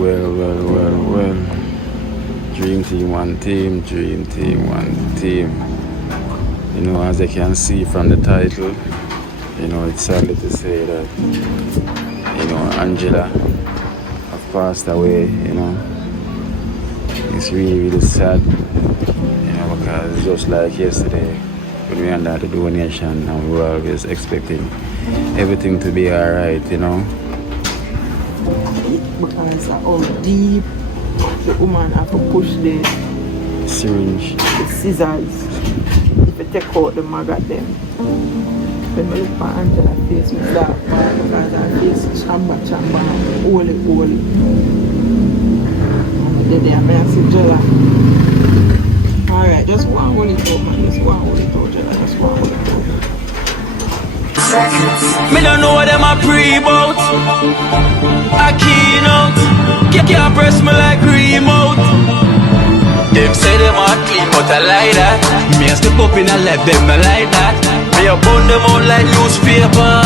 Well. Dream team, one team, dream team, one team. You know, as I can see from the title, you know, it's sadly to say that, you know, Angela have passed away, you know. It's really sad, you know, because just like yesterday, when we had the donation, and we were always expecting everything to be alright, you know. Because how deep the woman have to push the syringe, the scissors, if you take out the maggot them. When I look at Angela's face, I start crying because her face is chamba, holy. And then I say, Jella. Alright, just go and hold it out, man. Just go and hold it out, Jella. Just go and hold it out. Me don't know what them a pre-bout. A Kino. Can't press me like remote. Them say them a clean, but I like that. Me a step up in a left, them I like that. Me a burn them out like newspaper.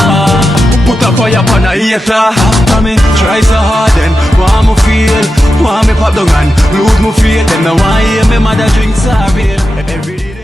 Put a fire upon a hater. After me try so hard, then want me feel, want me pop down and lose my faith. Them no want hear me mother drink sorry. Every day.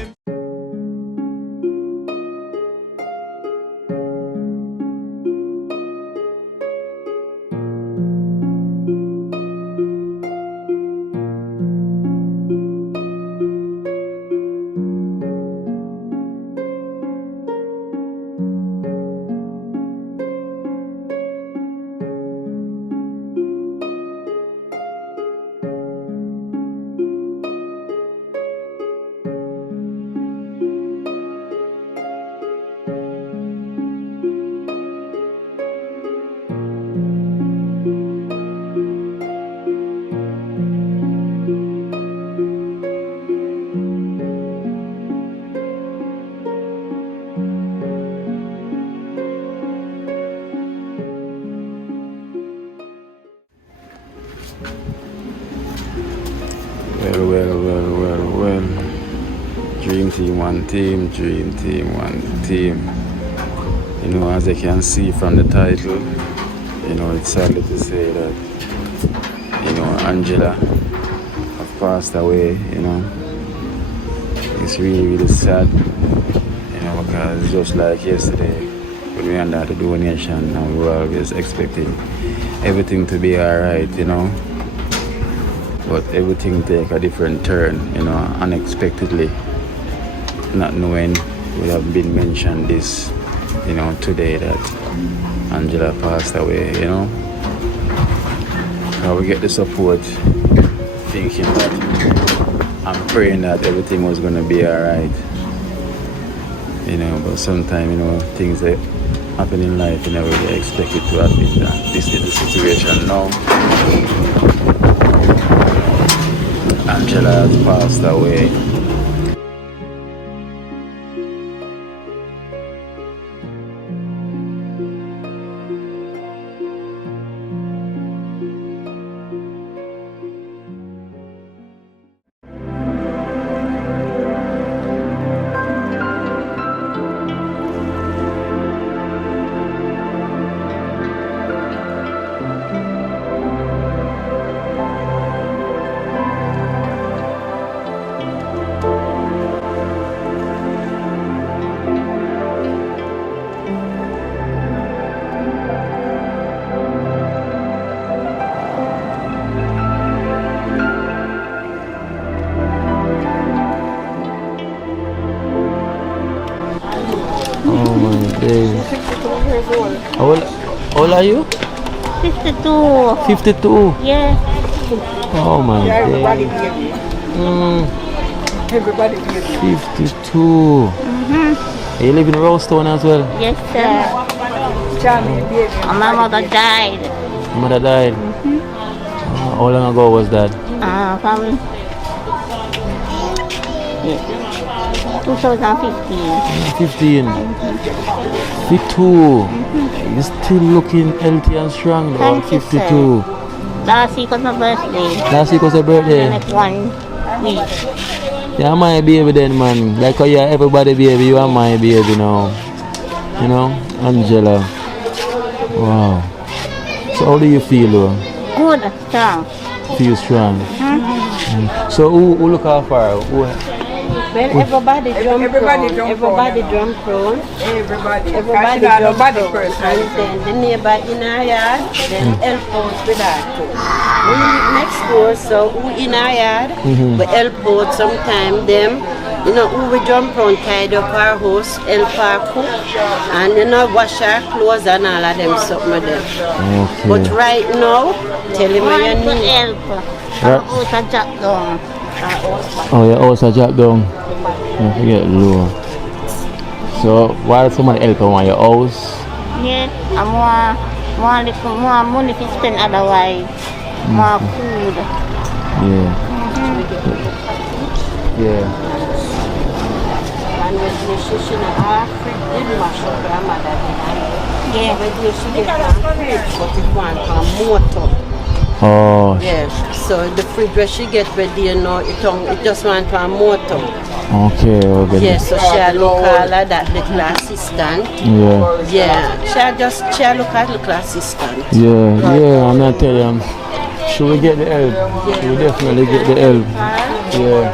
Well. Dream team, one team, dream team, one team. You know, as I can see from the title, you know, it's sadly to say that, you know, Angela have passed away, you know. It's really sad, you know, because just like yesterday, when we had the donation, and we were always expecting everything to be alright, you know. But everything take a different turn, you know, unexpectedly. Not knowing would have been mentioned this, you know, today that Angela passed away, you know. So we get the support, thinking that I'm praying that everything was gonna be alright. You know, but sometimes, you know, things that happen in life, you never really expect it to happen. This is the situation now. Angela has passed away. Oh my days. 62 years old. How old are you? 52. 52. Yeah. Oh my Everybody days. baby. Mm, Everybody baby. 52. You live in Rowstone as well? Yes, sir. Charming baby. And my mother died. Mother died. How long ago was that? Probably 2015. 15. 52. You're still looking healthy and strong. Thank you, 52. sir. Last week was my birthday. Last week was your birthday. Like 1 week. Yeah, my baby then, man. Like how you're everybody baby, you are my baby now. You know, Angela. Wow. So how do you feel, though? Good, strong. Feel strong. So who look after her? Well, everybody jump Everybody prone. jump Everybody prone. jump prone. Everybody. Everybody Because jump nobody prone. person. And then the neighbor in our yard, then help out with that too. We live next door, so we in our yard, we help out sometimes them. You know, who we jump around, tidy up our house, help her cook, and you know, wash our clothes and all of them something with them. Okay. But right now, tell him what you One to need. help. Right. Who's a jack down? Oh, your house a drop down. Don't forget low. So why does someone help you on your house? Yes, and more money to spend otherwise. More food. Yeah. Yeah. And when she our fridge did mash up grandmother. Yeah. When she get her fridge, but it want a motor. Oh. Yes. So the fridge where she get ready, you know, it just want a motor. Okay. Okay. Yes. So she look all of that little assistant. Yeah. Yeah. She look at little assistant. Yeah. Yeah. I'm not telling you. Should we get the help? Should we definitely get the help? Yeah.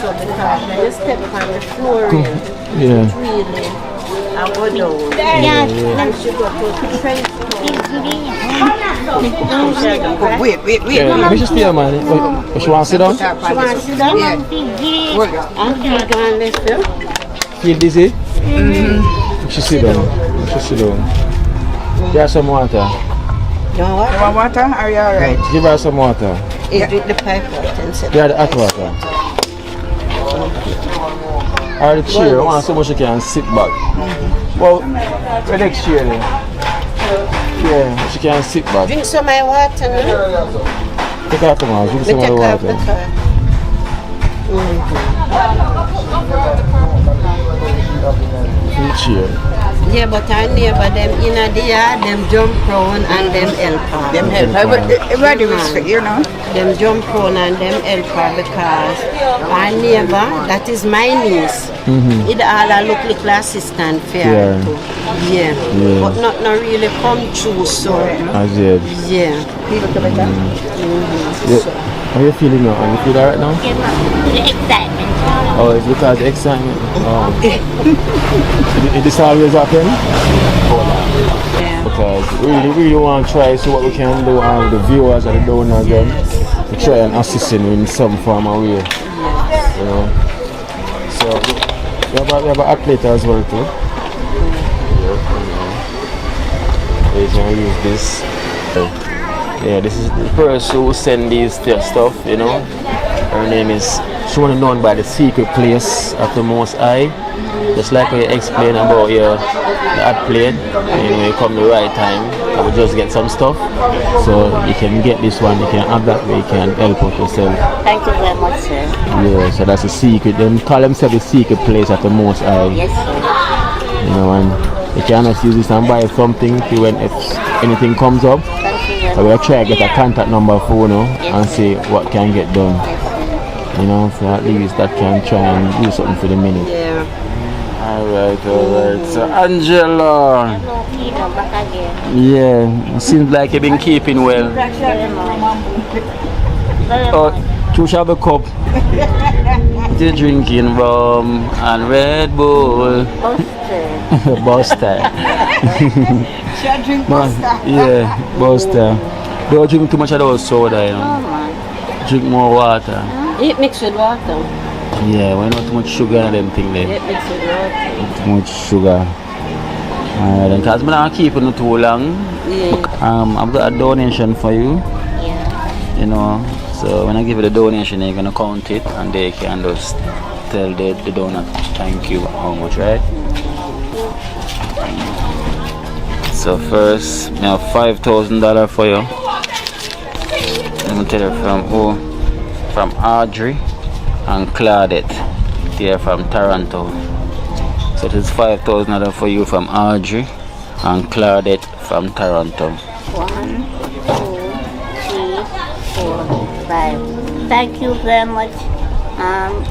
So because you step on the floor, Yeah. really, I go down. Yes, And she go to French Wait. Yeah. Let me just stay here, man. Oh, she want to sit down? She want to sit down and feel gone listen. Feel dizzy? She sit down. She sit down. Give her some water. You know what? You want water? Are you alright? Give her some water. You drink the pipe out and sit. Give her the hot water. Or the chair. I want so much she can sit back. Well, the next chair then. Yeah, she can sit back. Drink some of my water, no? Take out the mouth. Drink Me some of take the off the water. car. The chair. Yeah, but our neighbor, them in the yard, them jump round and them help her. Them help. Everybody respect, you know. Them jump round and them help her because our neighbor, that is my niece, it all a look like assistant for her Yeah. too. Yeah. But not really come true, so As yet. yeah. Yeah. How are you feeling now? Are you feel alright now? the excitement. Oh, it's because of excitement. Oh. It this always happen? Yeah. Because we really want to try see what we can do with the viewers and the donors them. We try and assist them in some form or way. You know. So we have an athlete as well too. You can use this. Yeah, this is the person who send these stuff, you know. Her name is, she was known by the secret place of the Most High. Just like we explained about the ad plate, you know, you come the right time, we just get some stuff. So you can get this one, you can have that way, you can help out yourself. Thank you very much, sir. Yeah, so that's a secret. They call themselves the secret place of the Most High. Yes, sir. You know, and you can just use this and buy something to when if anything comes up. Thank you very So much. we'll try to get a contact number for you know, and see what can get done. You know, so at least that can try and do something for the minute. Yeah. Alright. So Angela, Hello, Kino, back again. yeah, seems like you've been keeping well. Very much. Very Oh, much. choose have a cup. You're drinking rum and Red Bull. Buster. Buster. She drink Man, yeah, Buster. Don't drink too much of those soda, you Oh, know. man. Drink more water. Eat mixed with water. Yeah, why not too much sugar and them thing there? Eat mixed with water. Too much sugar. Alright, then, cause I'm not keeping it too long. Yeah. I've got a donation for you. Yeah. You know, so when I give you the donation, you're gonna count it, and they can just tell the donor thank you how much, right? So first, I have $5,000 for you. Let me tell you from who? From Audrey and Claudette. They're from Toronto. So this is $5,000 for you from Audrey and Claudette from Toronto. 1, 2, 3, 4, 5. Thank you very much,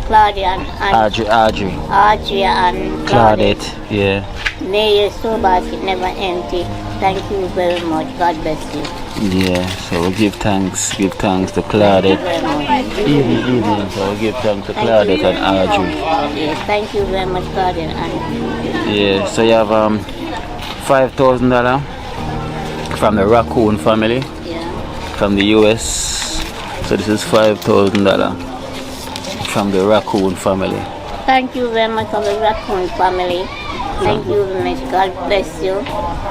Claudia and Audrey, Audrey and Claudette. Claudette, yeah. May your soul basket never empty. Thank you very much. God bless you. Yeah, so we give thanks to Claudette. Evening. So we give thanks to Claudette and Audrey. Yes, thank you very much, Claudette and Audrey. Yeah, so you have $5,000 from the Raccoon family Yeah. from the US. So this is $5,000 from the Raccoon family. Thank you very much for the Raccoon family. Thank you very much. God bless you.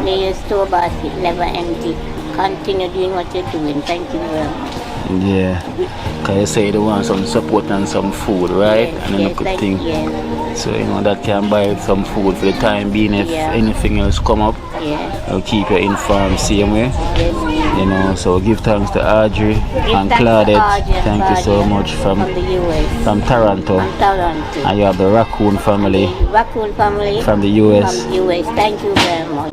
May your store basket never empty. Continue doing what you're doing. Thank you very much. Yeah, because you say they want some support and some food, right? Yes, and then yes, I could thank think, you. so that can buy some food for the time being. If anything else come up, I'll keep you informed same way. Yes. So give thanks to Audrey and Claudette. Thank you so much from the US. From Toronto. And you have the Raccoon family. Raccoon family from the US. From the US. Thank you very much.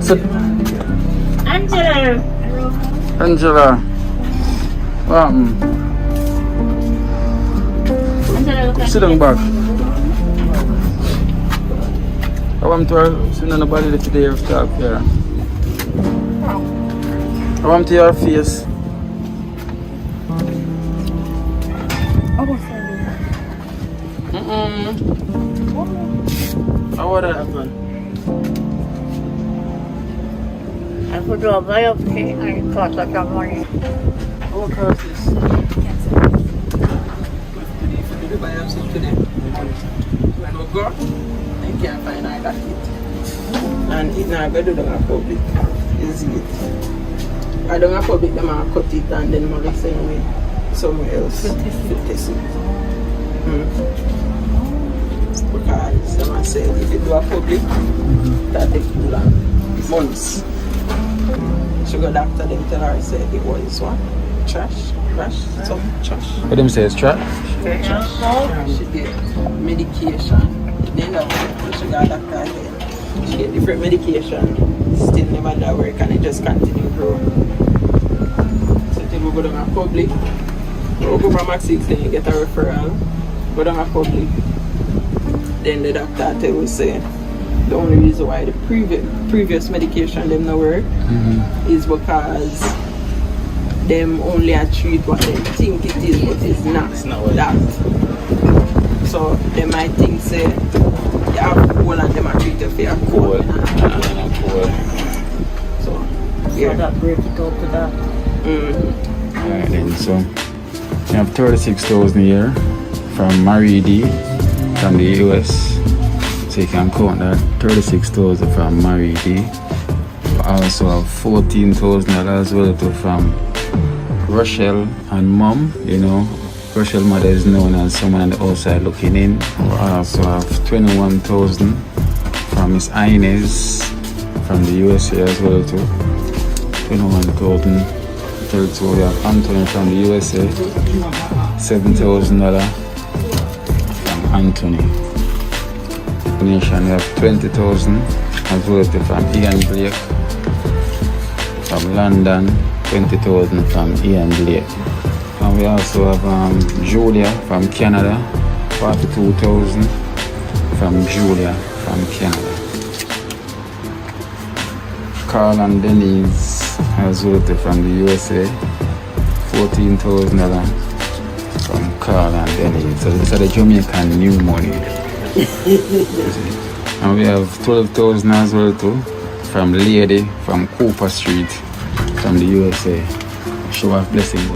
So, Angela. Angela. Sit down back. I want to see nobody today of talk here. I want to your face. How would that happen? I put a biopsy and it cost like a money. How cost this? The biopsy today. When we go, I can't find I got it. And it's not going to do a public. Is it? I don't have public, them I cut it and then I send me somewhere else to test it. Because them I say if you do a public, that takes too long. Months. Sugar doctor them tell her say it was what? Trash? Some trash. What them say is trash? She get medication. They know the sugar doctor said she get different medication, still never that work and it just continue grow. So till we go down a public, we go from Max 6 then you get a referral, go down a public, then the doctor tell us say the only reason why the previous medication them not work is because them only treat what they think it is, but it's not, that. So they might think say you have cold and them are treat you for your cold. So yeah. That break it out to that. Alright then, so you have 36,000 here from Marie D from the US. So you can count that 36,000 from Marie D. We also have $14,000 as well from Rochelle and Mom. Rochelle mother is known as someone on the outside looking in. We also have 21,000 from Miss Inez from the USA as well too. 21,000. We have Anthony from the USA. $7,000 from Anthony. Donation, we have 20,000 as well from Ian Blake. From London, 20,000 from Ian Blake. And we also have Julia from Canada, 42,000 from Julia from Canada. Carl and Denise as well from the USA, $14,000 from Carl and Denise. So these are the Jamaican new money. And we have 12,000 as well too from Lady from Cooper Street from the USA. Show of blessing.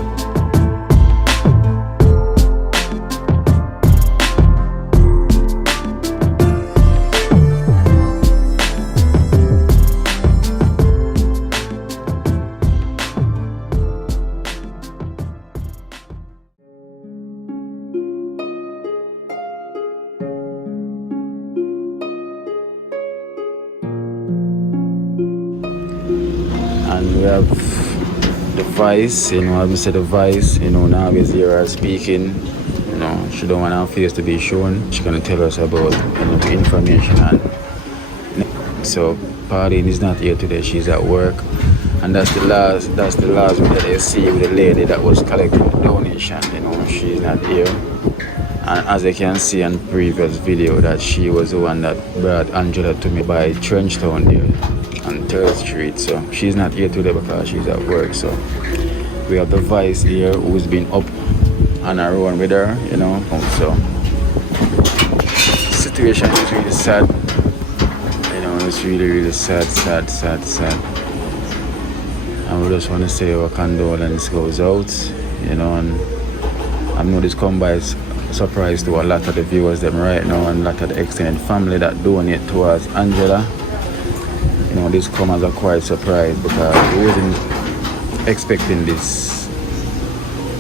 And we have the Vice, as we said, the Vice, now is here speaking. She don't want her face to be shown. She's gonna tell us about the information. And so Pauline is not here today, she's at work. And that's the last video that you see with the lady that was collecting the donation. She's not here. And as you can see on previous video, that she was the one that brought Angela to me by Trenchtown there on 3rd Street. So she's not here today because she's at work. So we have the Vice here who's been up on her own with her, you know. So situation is really sad. You know, it's really sad. And we just want to say our condolence goes out, you know, and I know this come by surprise to a lot of the viewers them right now and a lot of the extended family that donate towards Angela. You know, this come as a quite surprise because we wasn't expecting this,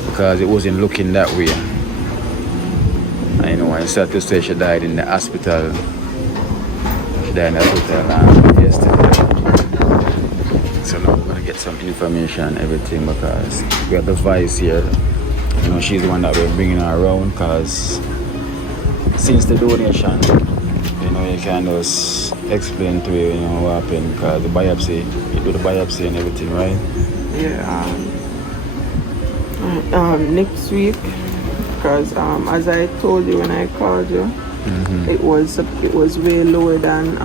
because it wasn't looking that way. And you know, I sad to say she died in the hospital. She died in the hospital yesterday. So now we're gonna get some information and everything because we have the Vice here. You know, she's the one that we're bringing her around because since the donation, you know, you can just explain to you, you know, what happened because the biopsy, you do the biopsy and everything, right? Yeah. Next week, because as I told you when I called you, it was way lower than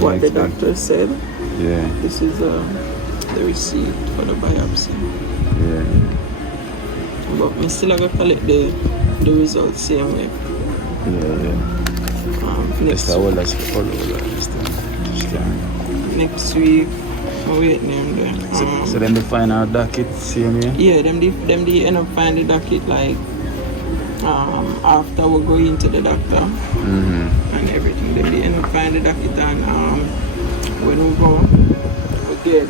what the doctor said. Yeah. This is the receipt for the biopsy. Yeah. But I still have to collect the results same way. Yeah. Next week, I'm waiting them there. So then they find our docket same way? Yeah, them they end up finding the docket like after we go into the doctor and everything. Then they end up finding the docket and when we go, we get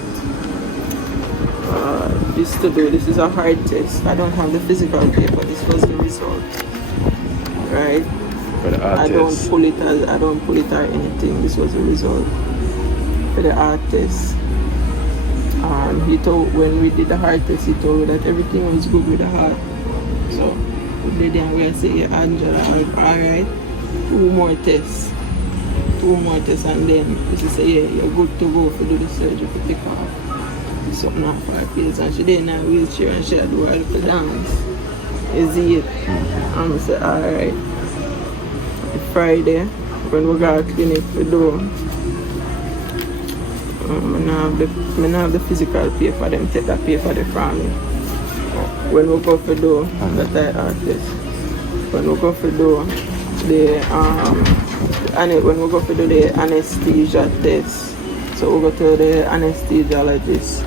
this to do. This is a hard test. I don't have the physical paper. This was the result, right? For the art I don't test. pull it or anything. This was the result for the art test. He told, when we did the heart test, he told me that everything was good with the heart. So we did it and we say, yeah, Angela, alright, 2 more tests, and then she said, yeah, you're good to go for do the surgery for take off something off her face. And she did in a wheelchair and she had to do a little dance. You see it? And I said, alright. Friday, when we go to clinic, we do. I have the physical paper, them take that paper there from me. When we go for do that artist. When we go for do the anesthesia test. So we go to the anesthesiologist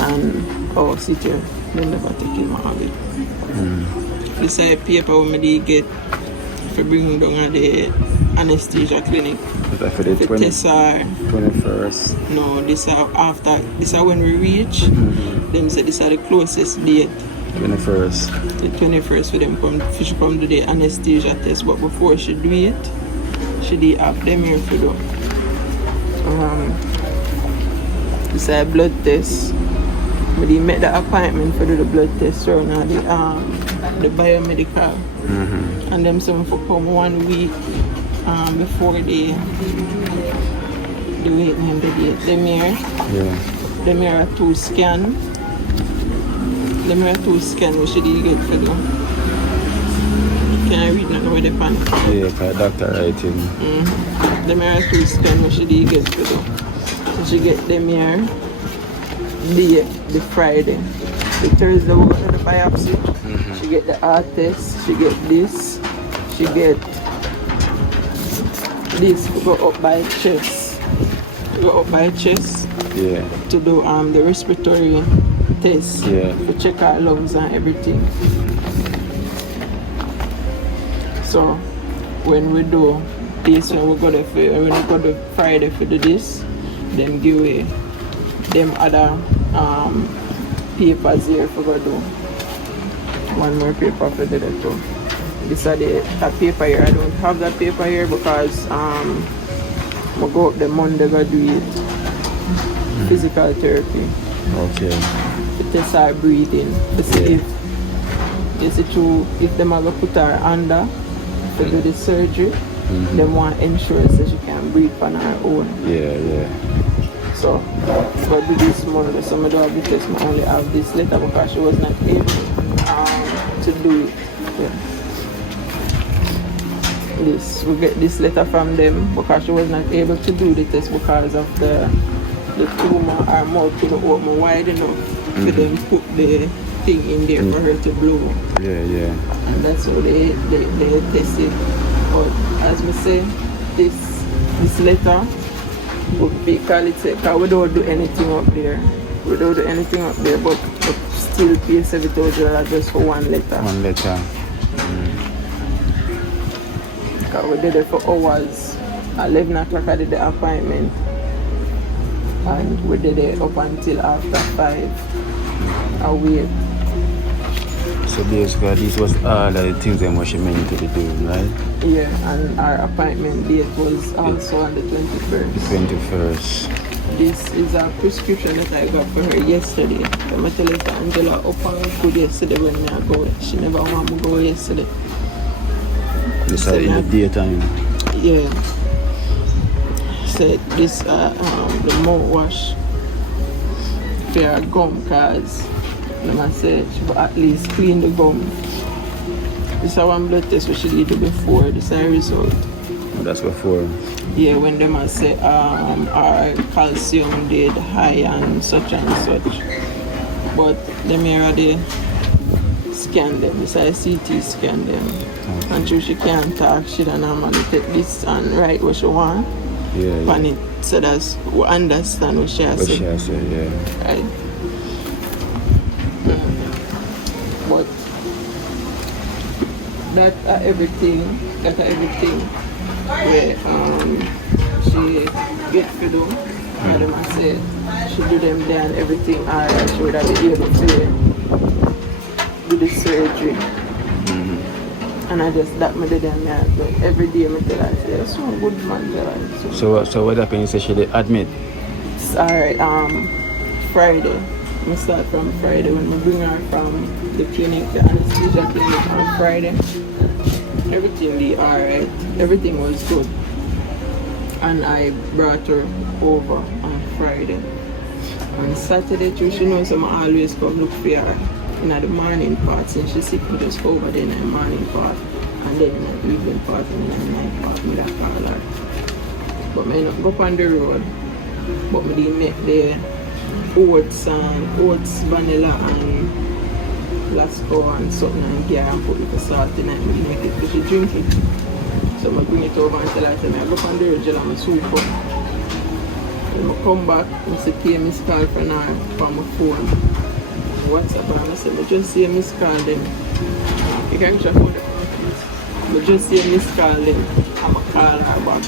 and sit here, they never take him out of it. This is a paper we get for bringing down the anesthesia clinic. But for the 21st. No, this are after. This are when we reach. Them say this are the closest date. 21st. The 21st for them she come do the anesthesia test. But before she do it, she did have them here for do. This is a blood test. But they made the appointment for the blood test so now the biomedical. And them some for come 1 week before the wait name the date. Them here are 2 scan. Them here are 2 scan we should get for them. Can I read now where they pan? Yeah, because doctor writing. Them here are 2 scan we should get for them. So she get them here the Friday. The Thursday we go to the biopsy. She get the art test, she get this, she get this to go up by chest. Yeah. To do the respiratory test. Yeah. To check our lungs and everything. So when we do this, when we go to Friday for do this, then give away them other papers here for go do. 1 more paper for the too. This is that paper here. I don't have that paper here because we go up the Monday go do it. Physical therapy. Okay. To test our breathing. To see if them are going to put her under to do the surgery, they want insurance so she can breathe on her own. Yeah. So, but do this Monday, so I don't have the test, I only have this letter because she was not able to do it. Yeah. this. We get this letter from them because she was not able to do the test because of the tumor. Her mouth couldn't open wide enough for them put the thing in there for her to blow. Yeah. And that's how they tested. But as we say, this letter would be called because we don't do anything up there. But still pay $7,000 just for one letter. One letter. Because we did it for hours. 11 o'clock I did the appointment. And we did it up until after 5. I wait. So basically, this was all the things that she meant to be doing, right? Yeah, and our appointment date was also on the 21st. The 21st. This is a prescription that I got for her yesterday. I'm telling you, Angela up and good yesterday when I go. She never want me to go yesterday. This is in the daytime. Yeah. Said this the mouthwash for her gum cause I said she will at least clean the gum. This is one blood test which she did before. This is a result. That's before. Yeah, when them I say our calcium did high and such. But them here already scan them. This is a CT scan them. Okay. And she can't talk, she don't normally take this and write what she want. Yeah. On it. So that's we understand what she has said. Yeah. Right. But that's everything where she get to do. And them I said she do them there and everything alright, she would have been able to do the surgery. And I just that me did them but every day I tell her, I say, so good man tell her. So what happened? You said she did admit? It's alright, Friday. We start from Friday when we bring her from the clinic, the anesthesia clinic on Friday. Everything be alright. Everything was good. And I brought her over on Friday. On Saturday too, she knows I'm always come look for her in the morning part. Since she's sick, we just go over there in the morning part. And then in the evening part and in the night part, me that call her. But I not go on the road. But I did make the oats, vanilla and Lasco and something and gear and put little salt in it and make it because she drink it. So I bring it over and tell her, I go on the road and I'm soup up. When I come back, I say, pay Miss call from her from my phone. WhatsApp and I said, I just see a miss call then. You can check out that. I just see a miss call then. I'm going to call her back.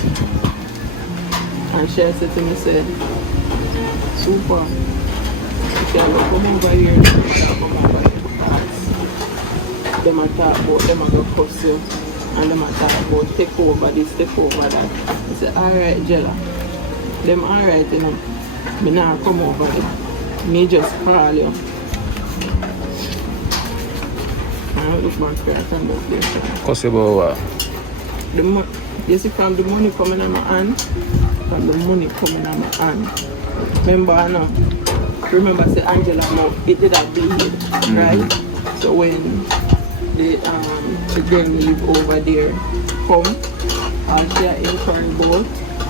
And she said to me, said, super. She said, I come over here. I come over here because them are talk about them are going to cuss you. And them are talk about take over this, take over that. I said, alright, Jella. Them alright, you know. Me now come over there. Me just call you. I look back there, I can look there. Cuss about what? You see, from the money coming on my hand, Remember, I know. Remember, I said Angela, it did not bleed, right? So when the girl we live over there come, all she are inquiring about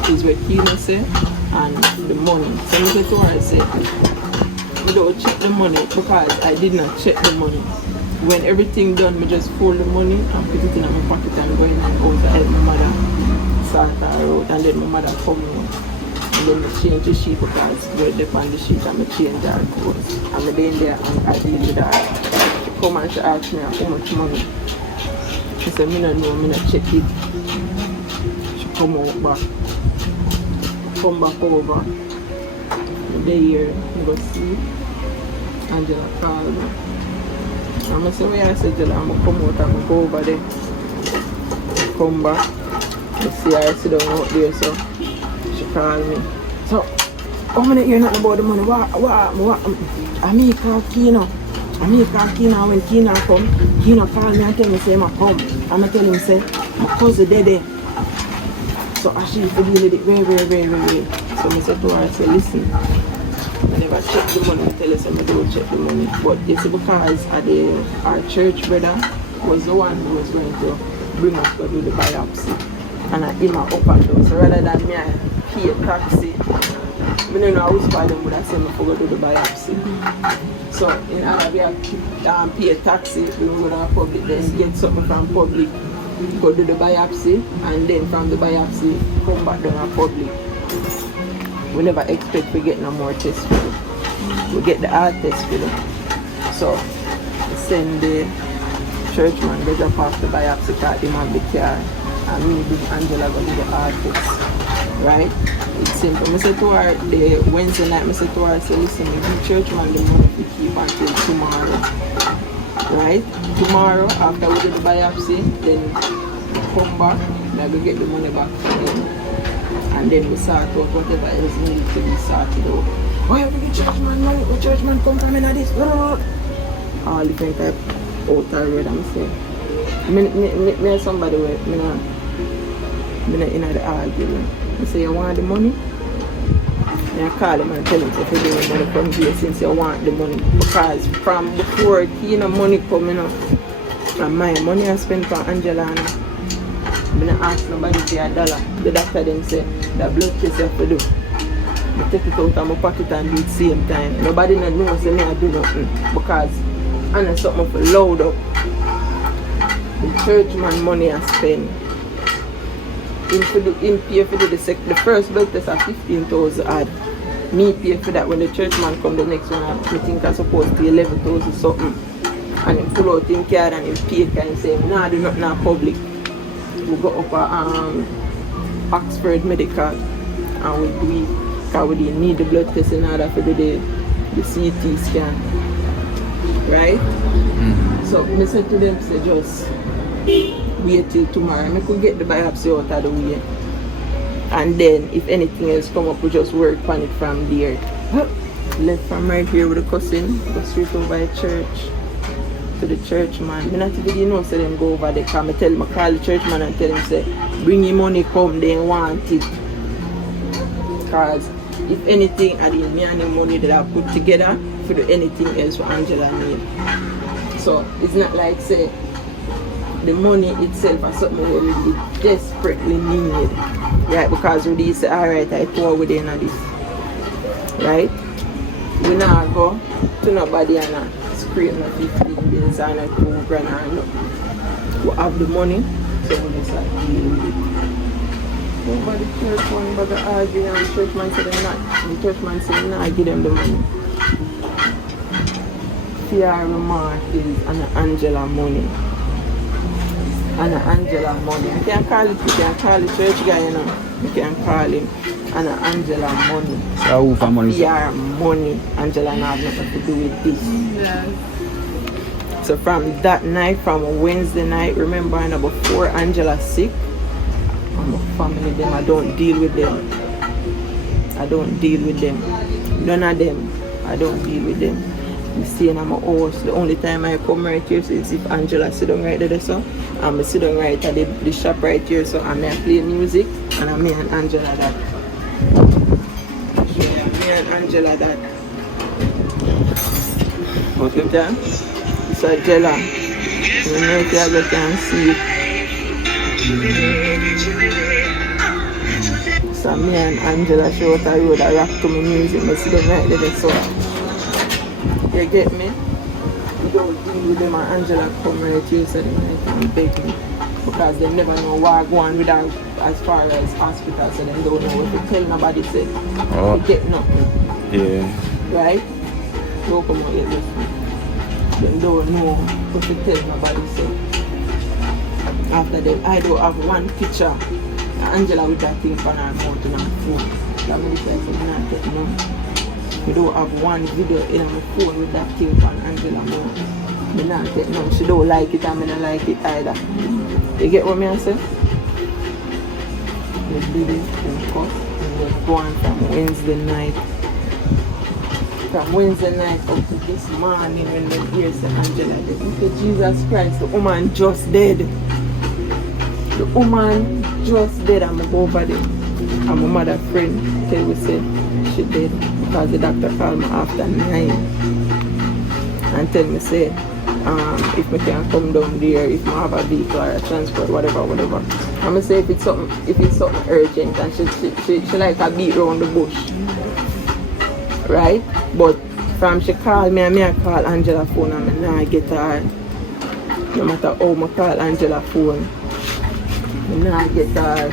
is what Kino said and the money. So I said to her, I said, I don't check the money because I did not check the money. When everything done, I just fold the money and put it in my pocket and go in and out to help my mother sort her out. And then my mother come in. And then I change the sheet because we're there on the sheet and I change her clothes. And I then there and I deal with her. She come and she asked me how much money. She said, I don't know, I don't check it. She come out back. Come back over. And they here, I go see. Angela called me. I'm going to say, where I said, I'm going to come out and go over there. Come back. I see her sit down out there, so she called me. So, how many hear nothing about the money? What? I me call Kino. When Kino come, Kino call me and tell me, say, I come. I'm going to tell him, say, my cousin dead. So I she to deal with it very. So I said to her, I said, listen. I never check the money, I tell us I don't check the money. But you see, because our church brother was the one who was going to bring us to do the biopsy. And I him up and down. So rather than me I pay a taxi, I don't know how to them would I say me for go do the biopsy. So in order we have to pay a taxi, we go to a public desk, get something from public, go do the biopsy, and then from the biopsy come back down to public. We never expect to get no more tests for it. We get the heart test for it. So we send the churchman to drop off the biopsy card, him have the car, and me bring Angela go do the heart test. Right? It's simple. I said to her the Wednesday night, I said to her, I said, listen, you give churchman the money to keep until tomorrow. Right? Tomorrow, after we do the biopsy, then come back, then we get the money back from him. And then we sort out whatever else needed to be sorted out. Why have you give churchman money? The churchman come from in this? All different type out the road, I'm saying. Me somebody where me not in the argument. I say, you want the money? And I call him and tell him if you don't want money from here since you want the money. Because from before Kino money coming up, from my money I spent for Angela, I don't ask nobody for $1. The doctor then say, that blood test you have to do. I take it out of my pocket and do it same time. Nobody knows me I do nothing. Because I know something for load up. The churchman money I spend. In pay for the first blood test at 15,000 odd. Me pay for that when the churchman come the next one. I think I'm supposed to pay 11,000 something. And he pull out him card and he pay and say, nah, do not now public. We go up at Oxford Medical and we do it because we didn't need the blood test in order to do the CT scan. Right? So I said to them, say just wait till tomorrow. I could get the biopsy out of the way. And then if anything else come up, we just work on it from there. Left from right here with the cousin, go straight over the church. To the churchman. I not even know say them go over there. Because I tell him, I call the churchman and tell him say, bring your money come, they want it. Because if anything, I didn't need any money that I put together for do anything else for Angela need. So it's not like say the money itself is something we really desperately need. Right? Because we say, alright, I pour within this. Right? We now go to nobody and create no 15 bills and a 2 grand and no. We have the money, so we just start dealing with it. Nobody church one but the arguing and the churchman said they're not. The churchman said nah, I give them the money. Fear remark is an Angela money. An Angela money. I can't call it, you can call the church guy, you know. You can call him an Angela money. So who for money? PR money. Angela have nothing to do with this. Yes. So from that night, from Wednesday night, remember I know before Angela sick, I'm a family them, I don't deal with them. I don't deal with them. None of them. I don't deal with them. You see, and I'm a host. The only time I come right here so is if Angela sit down right there, so I'm sitting right at the shop right here, so I'm play music and I'm me and Angela that. So me and Angela that. Okay, then? It's a Jella. You know if you can see it. So me and Angela show out the road, I rock to my music, I sit down right there, so. You get me? You don't deal with them and Angela come right here so they can beg me. Because they never know what go on with her as far as hospital, so they don't know what to tell nobody say. Oh. You get nothing. Yeah. Right? Don't come out here with me. They don't know what to tell nobody say. After that, I don't have one picture. Angela with that thing on her mouth and her phone. That means I said, not get none. We don't have one video in my phone with that thing on Angela mouth. Me not take none. She don't like it and I don't like it either. You get what me I say? We did it and cut. We're going from Wednesday night. From Wednesday night up to this morning when the hear say Angela dead. Look at Jesus Christ, the woman just dead. The woman just dead. I'm go over there. And my mother friend tell me say she dead because the doctor called me after 9 and tell me say if we can come down there, if I have a vehicle or a transport, whatever. I'm gonna say if it's something urgent and she like a beat around the bush. Right? But from she call me and I call Angela phone and I get her. No matter how I call Angela phone, I get her.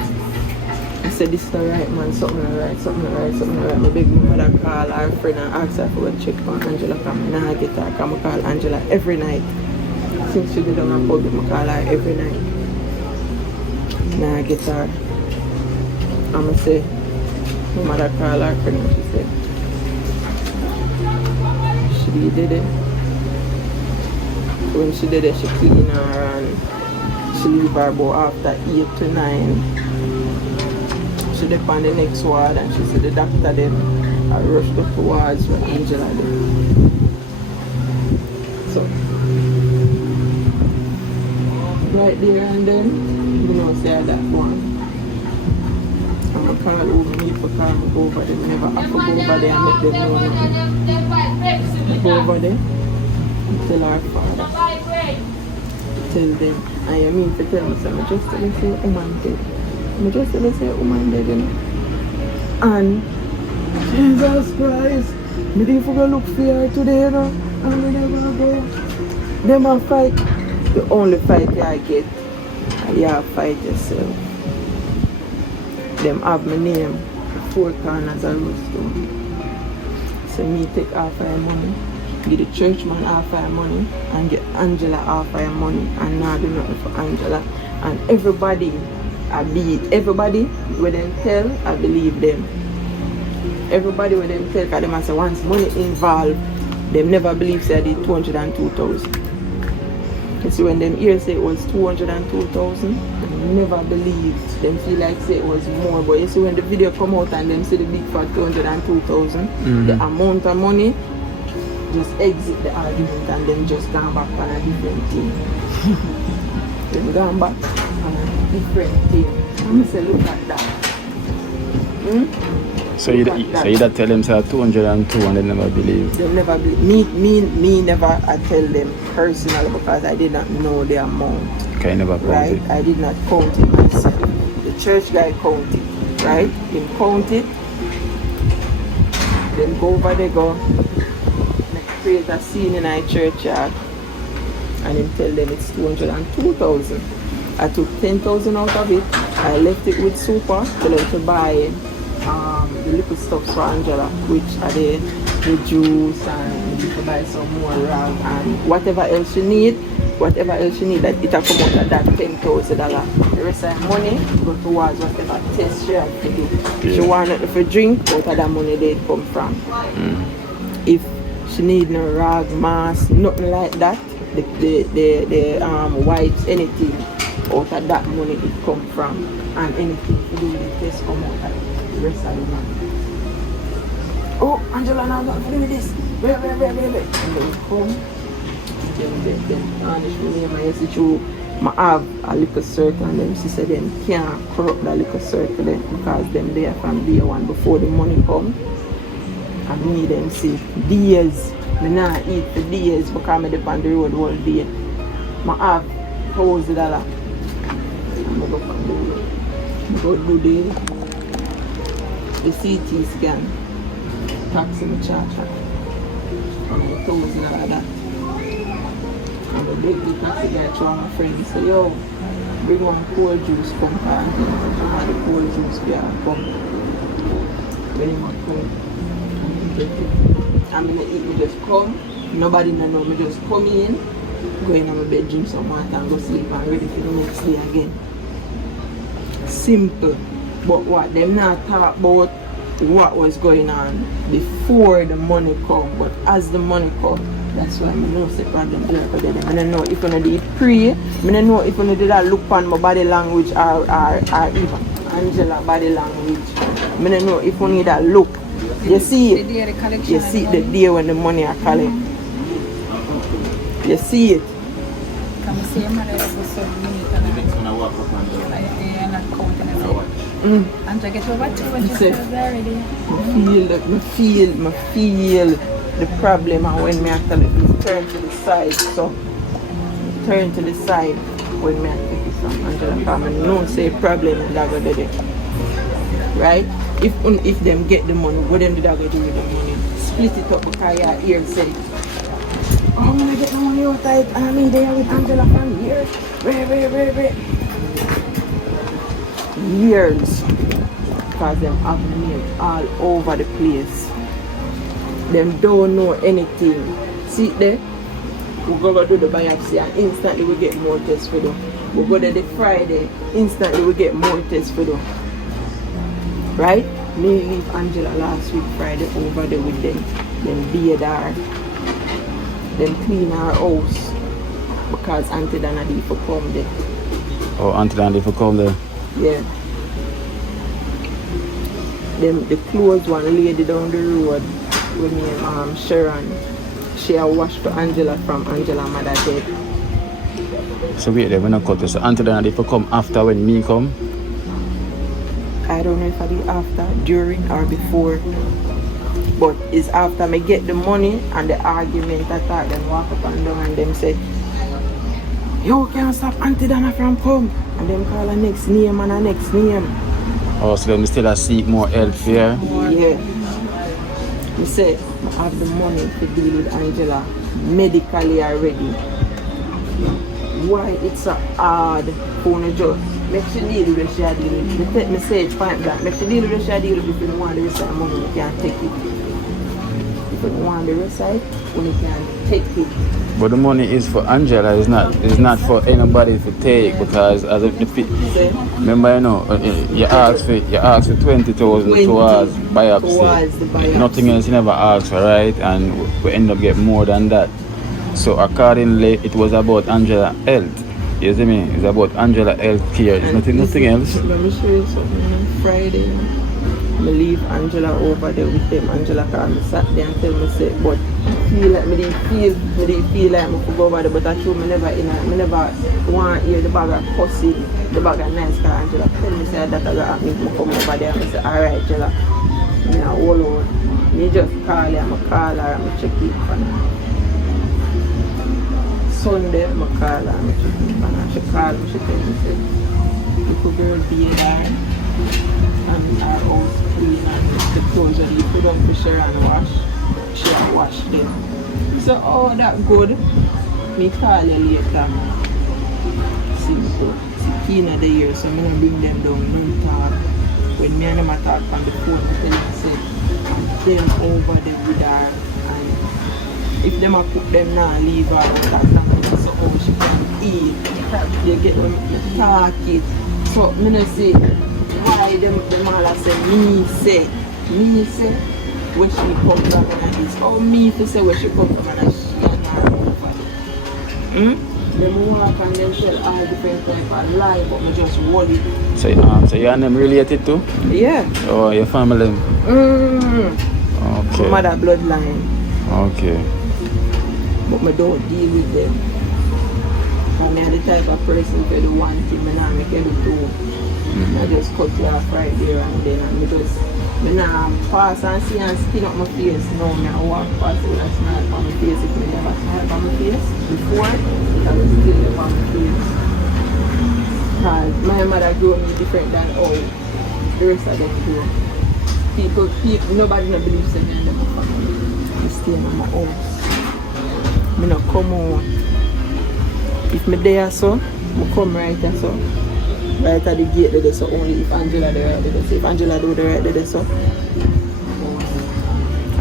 I said this is the right man, something right. I beg my mother call her friend and ask her for a check on Angela come. I get her, come I call Angela every night. Since she did on my public, I call her every night. I get her. I'ma say my mother call her friend and she said she did it. When she did it, she clean her and she leave her about after 8 to 9. She did on the next ward and she said the doctor then I rushed up towards where Angela did. So right there and then, you know, say that one. I'm gonna call over me for call me go over there. I never have to go over there and make them know nothing. I go over there and tell our father. Tell them. And you mean to tell me something, just tell me say woman dead. I just tell me say woman dead, you know. And Jesus Christ, me didn't forget look for her today, you know. And me never go. Them a fight. The only fight I get, and you have to fight yourself. Them have my name, the 4 corners of Roostone. So me take half of your money, give the churchman half of your money, and get Angela half of your money, and now do nothing for Angela. And everybody, I beat. Everybody, when them tell, I believe them. Everybody when them tell, because them say once money involved, them never believe say I did 202,000. You see when them here say it was 202,000, they never believed. Them feel like say it was more. But you see when the video come out and them see the big fat 202,000, the amount of money just exit the argument and them just gone back on a different thing. Them gone back on a different thing. I'm say look at that. So you that tell them say 202 and they never believe. They never believe. Me never I tell them personally because I did not know the amount. Okay, never count right? it. I did not count it myself. The church guy counted, right? Him count it. Then go over there go. Create a scene in our churchyard. And him tell them it's 202,000. I took 10,000 out of it. I left it with Super for them to buy the little stuff for Angela, which are the juice and you can buy some more rag and whatever else you need, that it'll come out of that $10,000. The rest of the money go towards whatever test she have to do. Yeah. She want it for drink, out of that money they come from. If she need no rag, mask, nothing like that, the wipes, anything, out of that money it come from. And anything to do with the test come out of the rest of the money. Oh, Angela, now I'm not doing this. Wait. And then come. Then tarnish my name. I used to have a liquor circle and them. She said them can't corrupt that liquor circle then because them there from day one before the money come. And me them see days. I not eat for days because I depend on the road all day. I have $1,000. I go from the road. I go do the CT scan. Taxi me charge her. And I told me that. And the big taxi guy told my friend, say, yo, bring one cold juice, come and the cold juice beer come. When he want come, I'm gonna eat, me just come. Nobody know me just come in, go in my bed, drink some water and go sleep and ready for the next day again. Simple. But what them not talk about what was going on before the money come, but as the money come, that's why I know the problem there for them. I don't know if I did pray, I don't know if I did that look on my body language or even Angela body language. I don't know if I need that look. You see it. You see the day when the money are collect. You see it. And to get over 200 already. I feel the problem and when me actually turn to the side. So turn to the side when me and take it from Angela come and no say problem and that go there. Right? If them get the money, what them did I go do with the money? Split it up because your ear say, oh, I'm gonna get the money out of it and I'm in there with Angela from years. Wait. Years. Because them have names all over the place. Them don't know anything. See there? We go do the biopsy and instantly we get more tests for them. We go there the Friday, instantly we get more tests for them. Right? Me leave Angela last week Friday over there with them. Them bathe her. Them clean her house. Because Auntie Dana did for come there. Oh, Auntie Dana did for come there? Yeah. Them the clothes one lady down the road with me Sharon. She a washed for Angela from Angela mother dead. So wait there, when I cut this, so Auntie Dana did for come after when me come? I don't know if I did after, during or before. But it's after me get the money and the argument I thought them walk up and down and them say, yo, can't stop Auntie Dana from come. And them call her next name and her next name. Oh, so them still seek more help here? Yeah. Me say, I have the money to deal with Angela medically already. Why it's a hard phone just make she deal with she deal with. Me take me say it point blank. Make she deal with she deal with. If you want the rest of the money, you can't take it. If you want the rest of it, you can take it. But the money is for Angela, it's not for anybody to take because as if remember you asked for 20,000 towards biopsy. Nothing else you never asked for, right? And we end up getting more than that. So accordingly it was about Angela health. You see me? It's about Angela health care. It's nothing else. Let me show you something on Friday. I leave Angela over there with them. Angela called me Saturday and tell me say, but feel like me didn't feel like I could go over there, but I told me never want to hear the bag of cussing, the bag of nice car. Angela tell me say that I got me to come over there and I say, alright Angela, me now hold on. Me just call her, I call her and I check it for her. Sunday I call her and I check it for her. She called me, she tell me say, little girl be there and our house clean and the clothes and you put on for sure and wash. She wash them. So oh that good. Me call you later. See Kino the year, so I'm gonna bring them down, no talk. When me and them talk on the phone, I tell them say them over there with her and if them a cook them now leave her so how she can eat. They get them talk it. So me no say why them all say me say where she come from and this. Oh me to say where she come from and she and her over. Them walk and them tell all different type of lie but me just worry. So you and them related too? Yeah. Oh your family? Okay. Mother bloodline. Okay. But me don't deal with them. And I'm the type of person for the one thing I not make every two. I just cut you off right there and then and me now pass and see and skin up my face. No, I walk past it and smile on my face. If I never smile on my face before, I will still on my face. Because my mother grew me different than all the rest of them do. People, nobody no believes in me and them family. I stay in my house. Me not come on. If me there so, I come right there so. Right at the gate there so only if Angela the right there. So if Angela do the right there so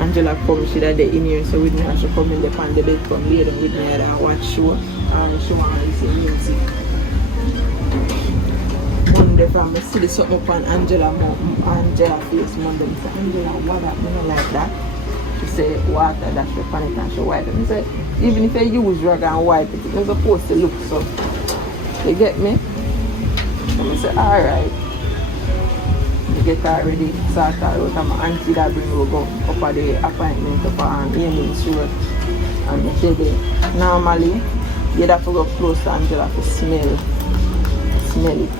Angela come, she that there in here so with me and she come in the pan the bed come lay down with me and watch show and show and listen music. Monday from me see the something up on Angela face Monday. I say Angela what that me not like that. She say water that she pan it and she wipe it. I say even if I use rag and wipe it, it's supposed to look so. You get me? So I say, alright. I get her ready, sort her out, and my auntie that bring her go up at the appointment up on Amiens Road. And I said, normally, you'd have to go close to Angela to smell it.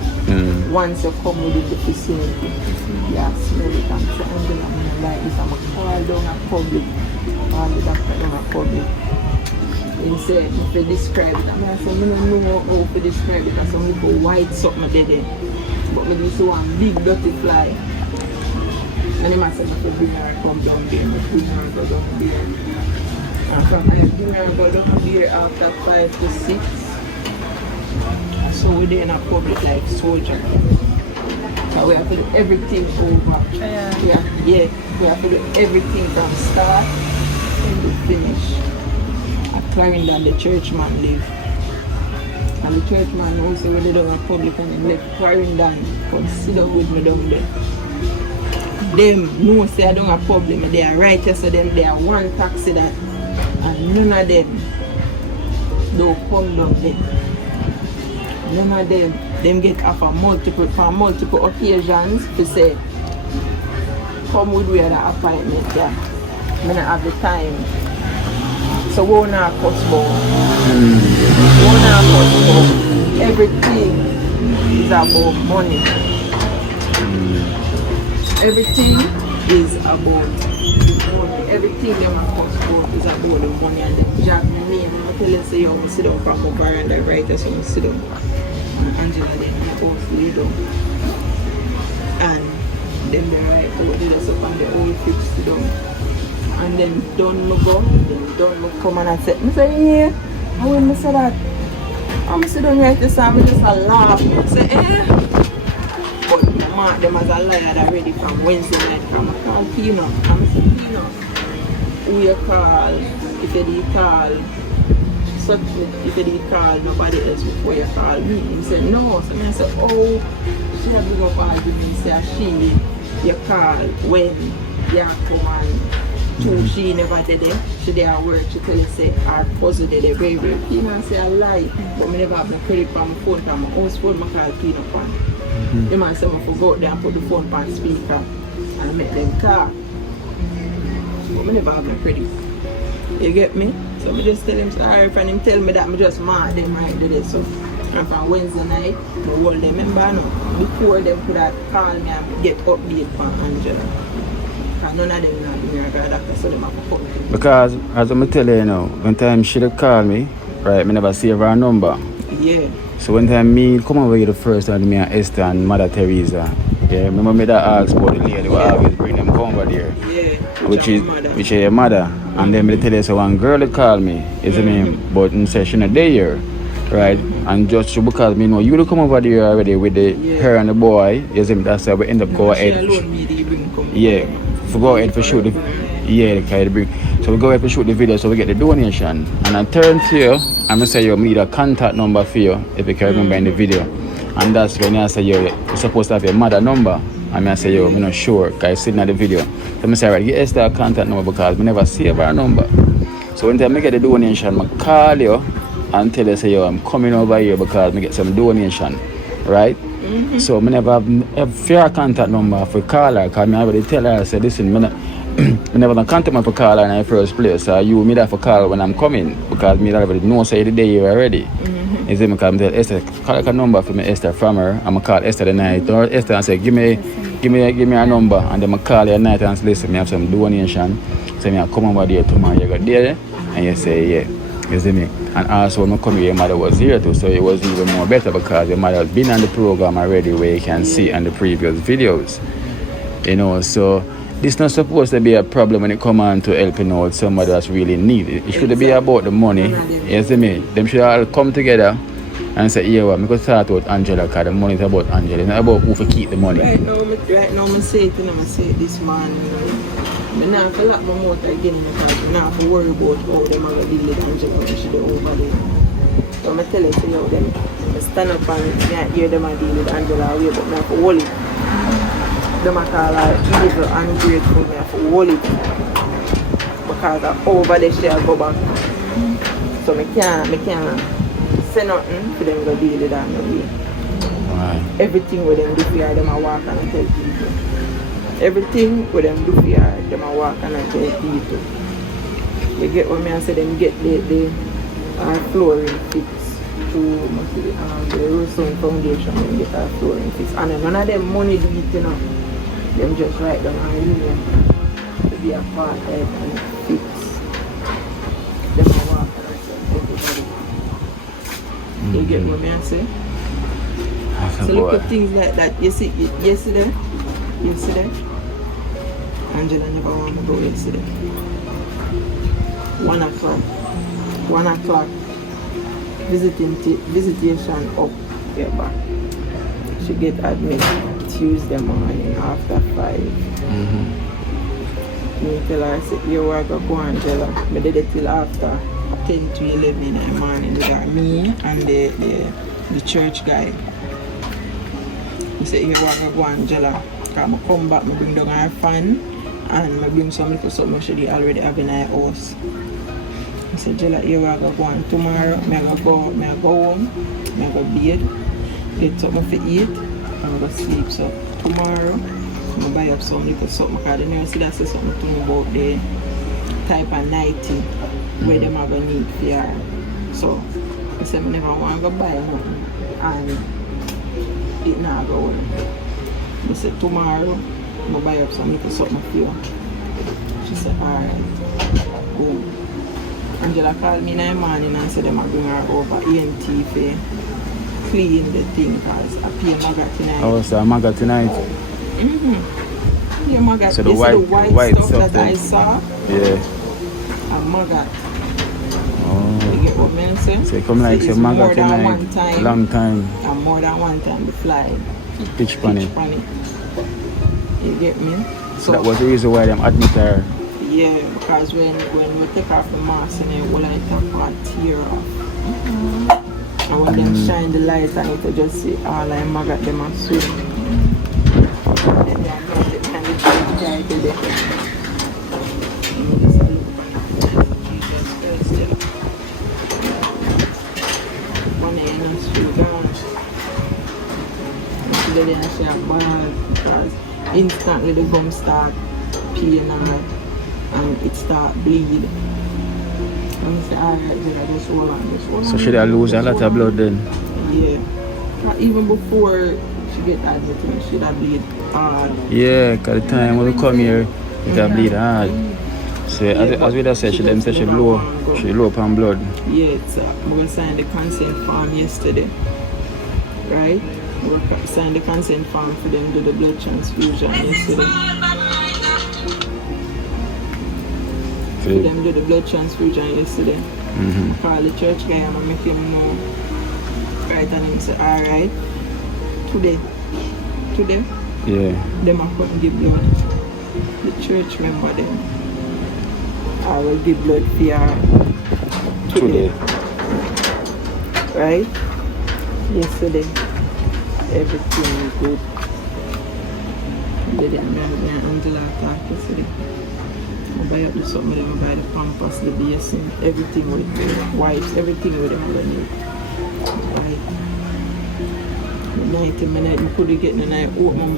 Once you come within the vicinity, yeah, smell it and say, Angela, I'm like this, I'm a call down at public. All the doctor down at public. He said, if you describe it, and I said, I don't know how to describe it, because some little white something there. But I see one big dirty fly. And then I said, if you bring her come down there, I bring her go down there. And from I bring her go down there after 5 to 6. So we're there in a public like soldier. So we have to do everything over. Yeah. We have to do everything from start to finish. At Clarendon, the churchman live. And the churchman knows when they don't have public and they left Clarendon, come sit down with me down there. Them know say I don't have problem, they are righteous of them, they are one taxi that, and none of them don't come down there. None of them get off on multiple occasions to say, come with me at an appointment, yeah. I don't have the time. So we won't have cost about. Everything is about money. Everything is about money. Everything them have cost about is about the money, and them jack me. I tell you say yo, I sit down from my veranda right there, so I sit down. And Angela then my house lay down. And then they right over there so on the old fix sit down. And then done me go, then done me come and I said, I say, yeah. And when I say that, I'm sit down right there, so I'm just a laugh. I say, But I mark them as a liar already from Wednesday night. I'm a call Kino. I'm a say, Kino, who you call, if you did call, if you did call nobody else before you call me. He said, no. So I said, oh, she have been up argument, say you call when you come on. She never did it. She did her work. She tell you say her cousin did it very well. Kino say I lie, but I never have no credit for my phone. From my house phone, I call Kino phone. The man said I forgot there and put the phone on speaker and make them call. But I never have no credit. You get me? So I just tell him sorry, and him tell me that I just mark them right there. So and from Wednesday night, I hold them. Remember no? Before them could have called me and get update from Angela. None of them not doing a doctor, so them have to cut me. Because, as I'm telling you now, one time she call me, right, I never save her number. Yeah. So one time me come over here the first time, me and Esther and Mother Teresa. Yeah, remember me that asked about the lady who always bring them come over there. Yeah. Which is your mother. And then they tell you, so one girl call me, is the name, but in session a day here. Right? And just because me know you will come over there already with the her and the boy, yes, that's how we end up go ahead. Yeah. For go ahead for shoot the so we go ahead for shoot the video, so we get the donation. And I turn to you, I'm gonna say you need a contact number for you if you can remember in the video. And that's when I say you're supposed to have your mother number. And I say yo, I'm not sure, guys sitting at the video. So I say right, get Esther contact number because we never save her number. So when I get the donation, I call you and tell you say yo, I'm coming over here because I get some donation, right? So I never have fair contact number for call her because I already tell her, I said listen, I never contact me for call her in the first place. So you me that for call when I'm coming because me already know say the day you're already. Is it because I tell Esther call a number for me Esther from her. I'm gonna call Esther the night or Esther and say give me a number, and then I call you at night and say listen, me have some donation. So me I come over there tomorrow, you go there and you say yeah. You see me? And also when I come here, your mother was here too, so it was even more better because your mother has been on the program already where you can see on the previous videos. You know, so this is not supposed to be a problem when it comes on to helping out somebody that's really needed. It should be about the money. You see me? Them should all come together and say, yeah, well, I could start with Angela because the money is about Angela. It's not about who to keep the money. Right now I say it, and I say it this morning. I'm not going to lock my mouth again because I'm not going to worry about how them are going to deal with Angela when she's over there. So I'm telling you, know, them stand up and hear them and deal with Angela away, but I have to hold it. Them are called her evil and ungrateful, I have to hold it. Because over there she'll go back. So I can't say nothing for them to deal with that no way. Right. Everything with them do for her, them are walk and tell people. Everything with them do for her, them are walk and tell people. You get what I say, them get the flooring fixed through the Roseland Foundation, them get our flooring fixed. And none of them money do it, you know. Them just write down and union to be a part and fix. Them are walk and You get what I say? That's a So look boy. at things like that. You see, yesterday, Angela never want to go yesterday. 1 o'clock. 1 o'clock. Visitation up here back. She get admitted Tuesday morning after 5. Me tell her, I said, you are going to go, Angela. I did it till after 10 to 11 in the morning. They got me and the church guy. He said, you are going to go, Angela. I come back, I bring down our fan and I bring some little something she already have in our house. I said, Jella, you are going to go on tomorrow. I go home, I go bed, get something to eat, and go sleep. So tomorrow, I buy up some little something because the nurse said that's something to me about the type of nighting where them are going to need for her. So I said, I never want to go buy nothing and it not go well. I said, tomorrow, I'll buy up some little something for you. She said, alright, go. Angela called me in the morning and said, I'm bring her over ENT for clean the thing because I pay Maga tonight. Oh, so Maga tonight? Yeah, Maga. So the white stuff that then. I saw, Yeah. and Maga. Oh. You get what I'm saying? So you come like say Maga more than tonight, one time, long time. and more than one time the fly. Pitch pan it. You get me? So that was the reason why them admit her. Yeah, because when we take off the mask and then all I top part tear off. And when them shine the light and it will just see all I Maga them and swim. And then they are not the kind of guy today. Because instantly the gum start peeling out and it start bleed. And I said, alright, Jada, just hold on. So she lose a lot of blood then? Yeah. Even before she get admitted, she bleed hard. Yeah, because the time when we come here, it bleed hard. So as we just said, she then said she low on blood. Yeah, so I'm going to sign the consent form yesterday. Right? We signed the consent form for them to do the blood transfusion yesterday. For them to do the blood transfusion yesterday. Call the church guy and I make him know. Right, and him say, alright, today, yeah, them are going to give blood. The church member them. I will give blood for her today. Right? Yesterday. Everything is good. They didn't have Angela attack yesterday. I buy up the something, I buy the pampers, the basin, everything with the wipes, everything with them I need. Right. The 90 minutes, I could get in the night open.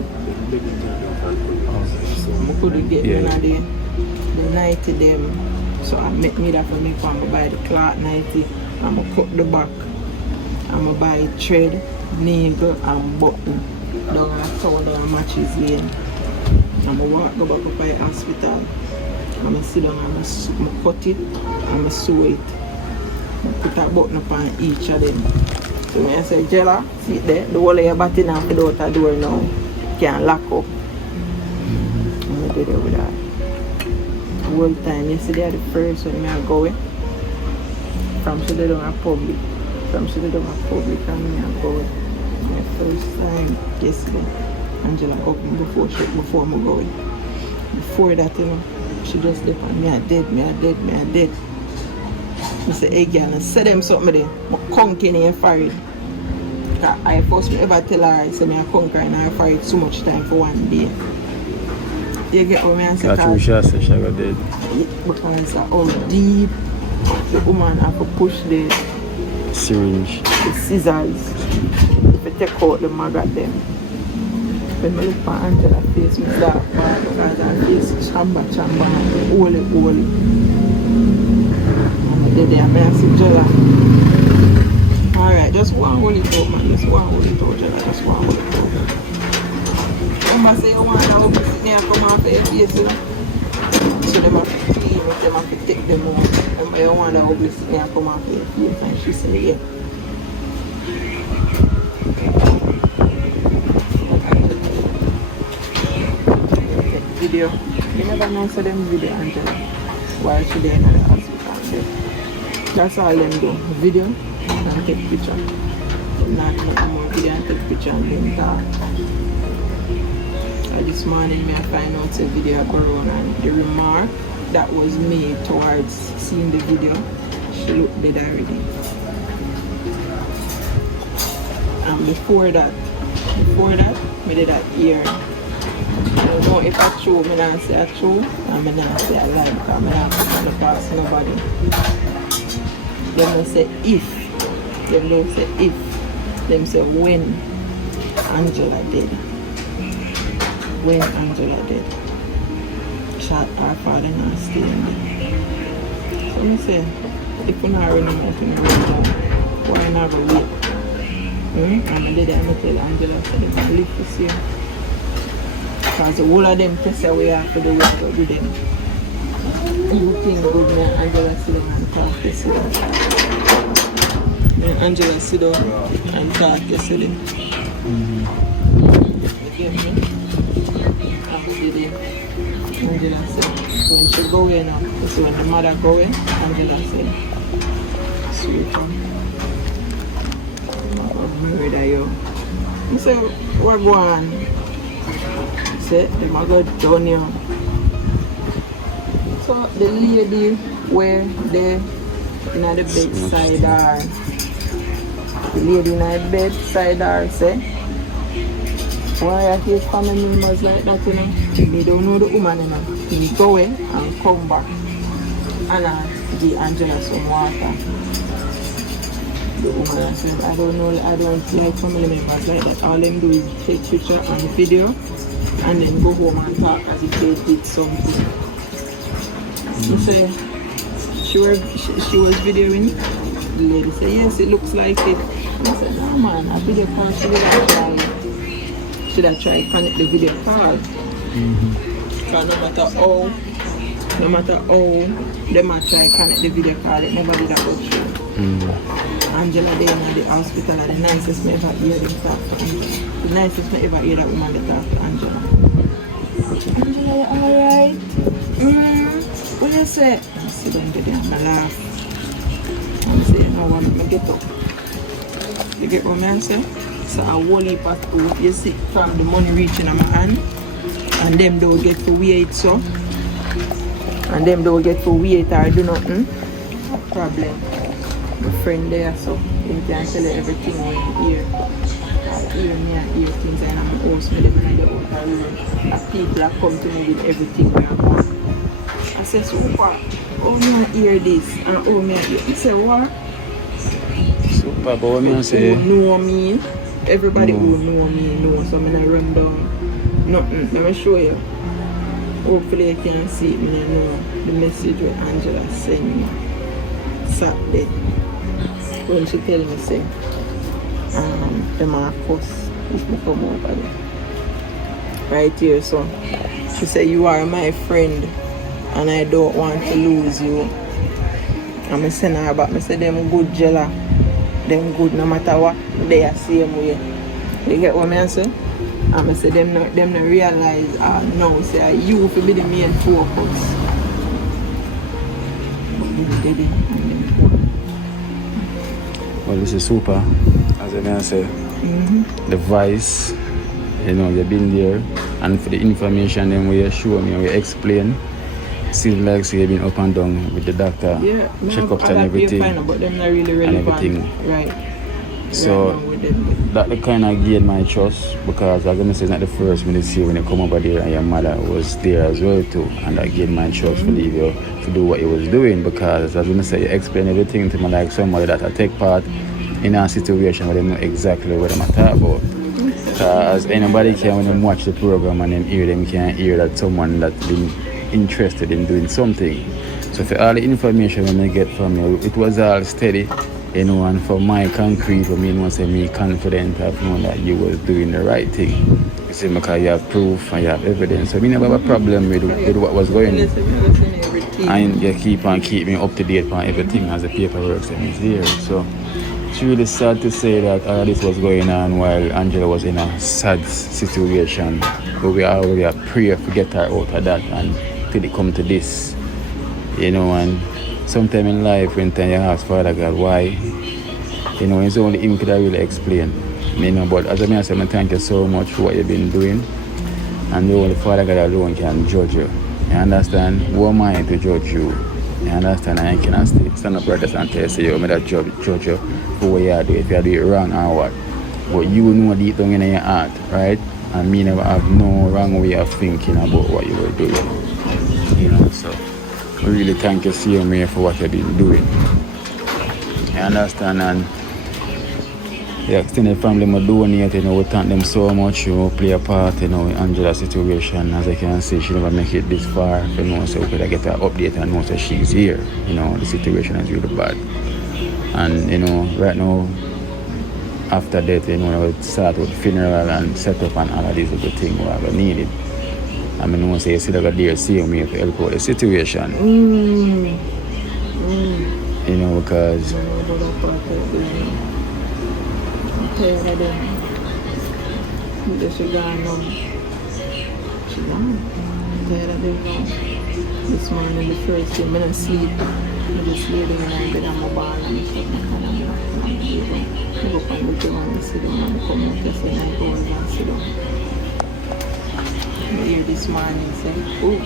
I could get in the 90 them. So I make me that for me, I buy the cloth 90, I'm going to cut the back, I'm going to buy thread, needle and button down a town down Matches Lane. I'm going to walk go back up to the hospital. I'm going to sit down and I cut it and I sew it. I put a button upon each of them. So when I say, Jella, sit there, the whole of your body now without a door now can lock up. I'm going to do that with that. The whole time, yesterday the first when I go away, from Shida down a public. From Shida down a public and I go away. My first time yesterday, Angela opened before me go away. Before that, you know, she just left on me, I dead. I said, hey girl, I said them something there. I conquer and fired. I first ever tell her, I said, I conquer and I fired so much time for one day. You get what I say? That's true, she got dead. Because how deep the woman have to push the syringe, the scissors, to take out the maggot them. When I look at Angela's face, I start bad because her face is chamba, holy. And I did there, I say, Jella, alright, just one hold it out, man. Just one hold it out, Jella. Just one hold it out. Remember, say you want to help me sit there and come off your face, you know? So them have to clean it, them have to take them out. Remember, you want to help me sit there and come off your face. And she said, yeah. video. You never know so them video Angela while she there in the hospital. That's all them do. Video and take picture. Not more video and take picture and then talk. This morning I find out the video of Corona and the remark that was made towards seeing the video, she looked dead already. And before that, I did that ear. I don't know if I true, I don't say I true, and I don't say I lie because I don't put the past nobody. They don't say if, they don't say if, they say when Angela did. When Angela did. Shot our father not staying there. So I say, if you not running out in the road, why not wait? And I did it, I tell Angela, I said, I live to see her. Because the whole of them test away after the work to do them. Everything good, man. Angela sit down and talk yesterday. Then Angela sit down and talk yesterday. Angela said, when she go in now, so when the mother go in, Angela said, sweet. Married are you? I said, what go on? I said, they might go down here. So the lady where they in the bedside are. The lady in the bedside are say, why are his family members like that, you know? They don't know the woman, you know. He go in and come back. And I give Angela some water. The woman said, I don't know, I don't like family members like that. All them do is take picture and video and then go home and talk as if they did something. He said, she was videoing. The lady said, yes, it looks like it. I said, no man, a video call should have tried connect the video call. Because no matter how they might try connect the video call, it never did a go through. Angela there in the hospital are the nicest me ever hear them talk to Angela. The nicest me ever hear that woman that talk to Angela. Angela, you alright? What you say? I sit down there and I laugh. I'm saying, no, I want to get up. You get what I say? So I whole heap of food, you see, from the money reaching in my hand. And them don't get to wait so. And them don't get to wait or do nothing. No problem. My friend there, so he can tell you everything when you hear. I hear things and I'm host me in the outer room. And people that come to me with everything when I want. I say, so what? Oh, me hear this and oh, me hear. He say, what? Super, but what me say? Who know me? Everybody who know me know, so I'm going to run down. Nothing. Let me show you. Hopefully I can see it. I know the message that Angela sent me Saturday. When she tell me, say, the Marcus is me come over there. Right here, so. She said, you are my friend and I don't want to lose you. And I send her back, I say, them good jella. Them good no matter what, they are same way. You get what I say? And I say, them not realize, no, say, you will be the main focus. Well, this is super, as I say. The voice, you know, you've been there, and for the information then we show me and we explain. Seems like so you've been up and down with the doctor, check ups and everything, but them not really relevant. and everything. Right. So that kind of gained my trust, because I'm gonna say it's not the first minute see when you come over there and your mother was there as well too, and that gained my trust for leave you to do what he was doing, because I was gonna say you explain everything to me like somebody that I take part in a situation where they know exactly what I'm talking about. Because anybody can, when them watch the program and then hear them, can hear that someone that's been interested in doing something. So for all the information when I get from you, it was all steady, you know, and for my concrete, for me, I say me confident of knowing that you was doing the right thing. You see, because you have proof and you have evidence. So we never have a problem with what was going on. And you keep me up to date on everything as the paperwork is here. So it's really sad to say that all this was going on while Angela was in a sad situation. But we already a prayer to get her out of that and till it come to this. You know, and sometime in life when you ask Father God why, you know, it's only him could really explain. You know, but as I say, I thank you so much for what you've been doing. And only Father God alone can judge you. You understand? Who am I to judge you? You understand? And I cannot stand up brothers and tell you, I'm not judge you for what you do, if you do it wrong or what. But you know deep down in your heart, right? And me never have no wrong way of thinking about what you were doing. You know, so we really thank you, CMA, for what you've been doing. You understand? And the extended family I donate, you know, we thank them so much, you know, play a part, you know, in Angela's situation. As I can see, she never make it this far, you know, so we could get an update and know that she's here. You know, the situation is really bad. And, you know, right now, after that, you know, we start with funeral and set up and all of these little things we have needed. I mean, I say you see like a dear CMA to help out the situation. You know, because this morning, the first thing, I don't sleep. I just lay down and bed on my ball and stuff. I go find the thing and sit down and come out just when I go and sit down. I hear this morning say, oh,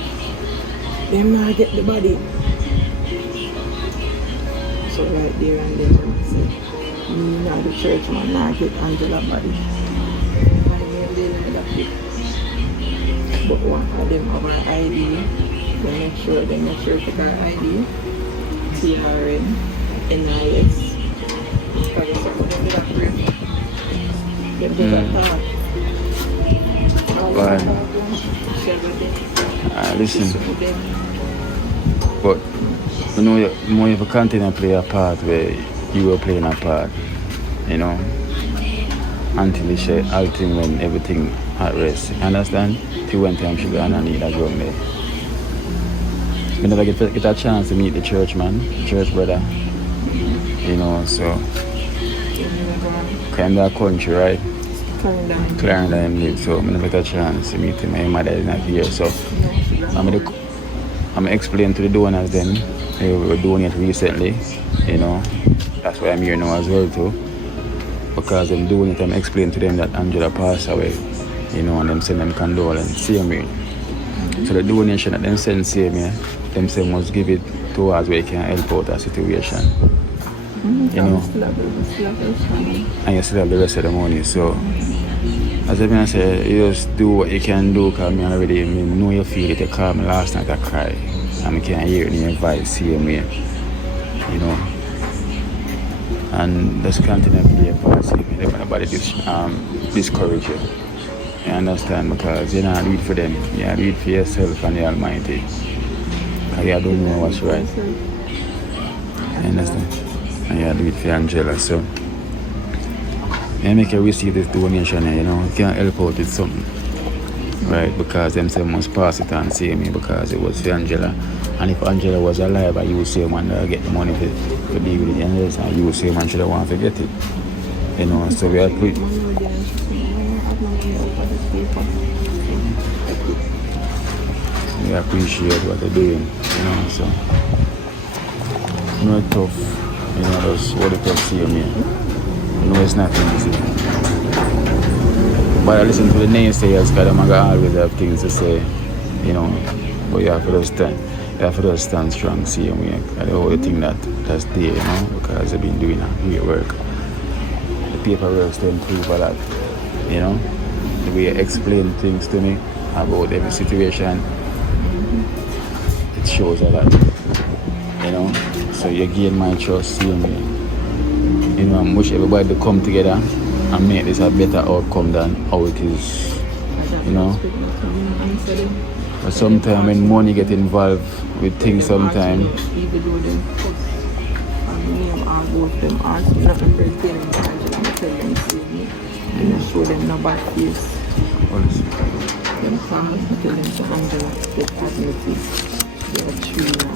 them not get the body. So right there and then I said, me not the church man not get Angela body. But one of them have our ID. They make sure to take our ID, TRN, NIS. Because some of them did that break. They do that talk. Listen. But you know, more if you continue to play a part where you were playing a part, you know, until you share everything when everything at rest. You understand? Till one time she go and need a ground there. You never get a chance to meet the church man, church brother. You know, so kind of country, right? Clarendon live, so I never get a chance to meet him. My mother is not here, so I'm explaining to the donors then. We were doing it recently, you know. That's why I'm here now as well too. Because I'm doing it, I'm explaining to them that Angela passed away, you know, and them send them condolence, see me. So the donation that them send, see me, them say must give it to us where you can help out that situation. You know, and you still have the rest of the money. So, as I say, you just do what you can do, because I already know you feel it. You called me last night, I cried, and I can't hear any advice, see me, you know. And just continue to be a part, see me. Nobody discourage you. You understand? Because you're not do it for them, you do it for yourself and the Almighty. Because you don't know what's right. You understand? And you do it for Angela, so you make you receive this donation, you know, you can help out with something, right? Because them say must pass it and see me because it was for Angela. And if Angela was alive, you would say man that get the money to be with the others, and you would say man should have want to get it, you know. So we appreciate what they're doing, you know. So you know, it's tough. You know, that's what it takes to see me. You know, it's not easy. But I listen to the naysayers because I'm gonna always have things to say, you know. But you have to just stand strong, see me. I the whole thing that's there, you know, because they've been doing a great work. The paperwork to improve a lot, you know. The way you explain things to me about every situation, it shows a lot, you know. So you gain my trust, see me. You know, I wish everybody to come together and make this a better outcome than how it is, you know. But sometimes when money get involved with things, sometimes show them no bad face. Them families tell them to Angela, they have no face. They are true now.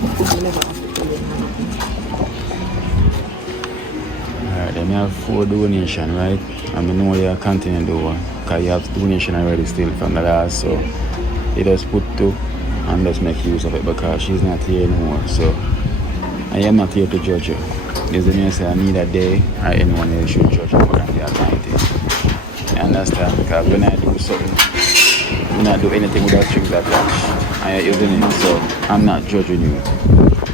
You never have to tell them nothing. Alright, then you have 4 donation, right? And I know you continue to do because you have donation already still from the last, so you just put 2 and just make use of it because she's not here anymore. So I am not here to judge you. Doesn't mean say I need a day or anyone else should judge more than the Almighty. You understand? Because when I do something, I not do anything without strings attached. And you're using it, so I'm not judging you.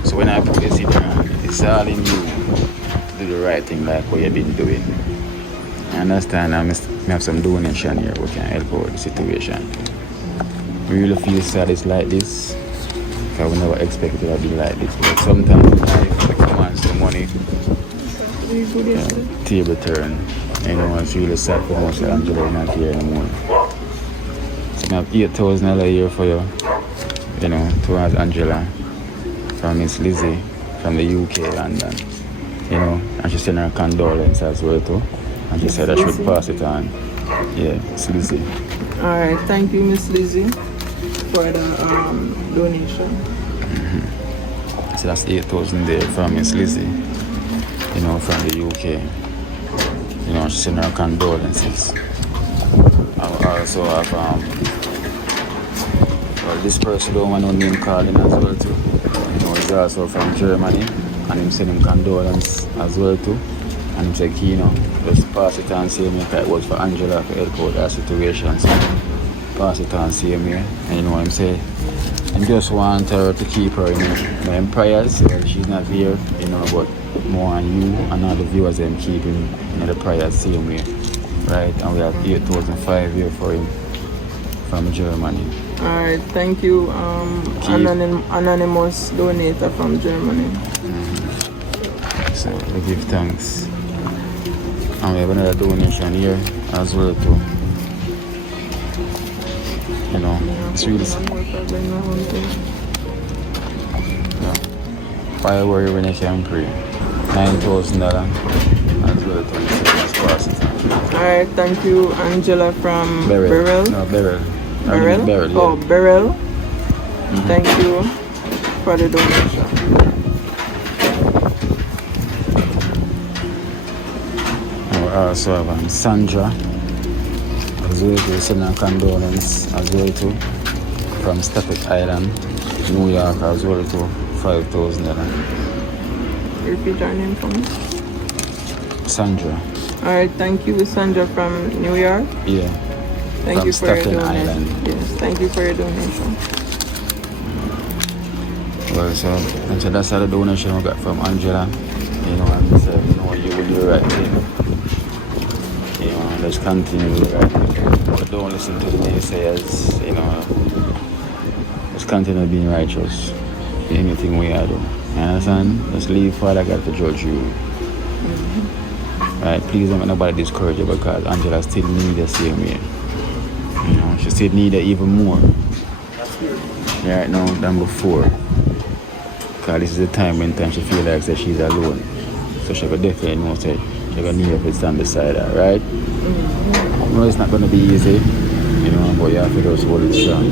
So when I put this in here, it's all in you to do the right thing like what you've been doing. I understand? I have some donation here we can help out the situation. We really feel sad it's like this because we never expected it to be like this. But sometimes in life, when it comes to money, table turn. You know, it's really sad for most of Angela not here anymore. So I have $8,000 a year for you, you know, towards Angela from Miss Lizzie from the UK, London. You know, and she sent her condolence as well too. And she said I should pass it on. Yeah, it's Lizzie. Alright, thank you, Miss Lizzie, for the donation. Mm-hmm. So that's 8,000 there from Miss Lizzie, you know, from the UK. You know, she sent her condolences. I also have, well, this person don't want no name calling as well too. You know, he's also from Germany, and him send him condolence as well too. And him say, Kino, just pass it on, see me, because it was for Angela to help out that situation. So pass it on, see me. And you know what I'm saying? I just want her to keep her in prayers. She's not here, you know, but more on you and all the viewers them keeping in the prayers same way. Right? And we have 8,500 here for him from Germany. Alright, thank you, anonymous donator from Germany. Mm-hmm. So we give thanks. And we have another donation here as well too. You know, it's really why worry when you can pray? $9,000 as well too. Alright, thank you, Angela from Beryl. No, Beryl. Beryl? Beryl, yeah. Oh, Beryl. Mm-hmm. Thank you for the donation. We also have Sandra as well to send a condolence as well too from Staten Island, New York as well to $5,000. Repeat your name for me. Sandra. Alright, thank you, Sandra from New York. Yeah. Thank from you for Staten your donation. Island. Yes, thank you for your donation. Well, so that's how the donation we got from Angela. You know, and said, you know, you will do the right thing. You know, let's continue with the right thing. But don't listen to the naysayers, you know. Let's continue being righteous in anything we are doing. You understand? Just leave Father God to judge you. Mm-hmm. Right? Please don't let nobody discourage you because Angela still needs the same way. You know, she still needs it even more. Right now than before. Because this is the time when she feels like that she's alone. So she will definitely know that she's going to need her to stand beside her, right? Mm-hmm. No, it's not going to be easy, you know, but you have to just hold it strong.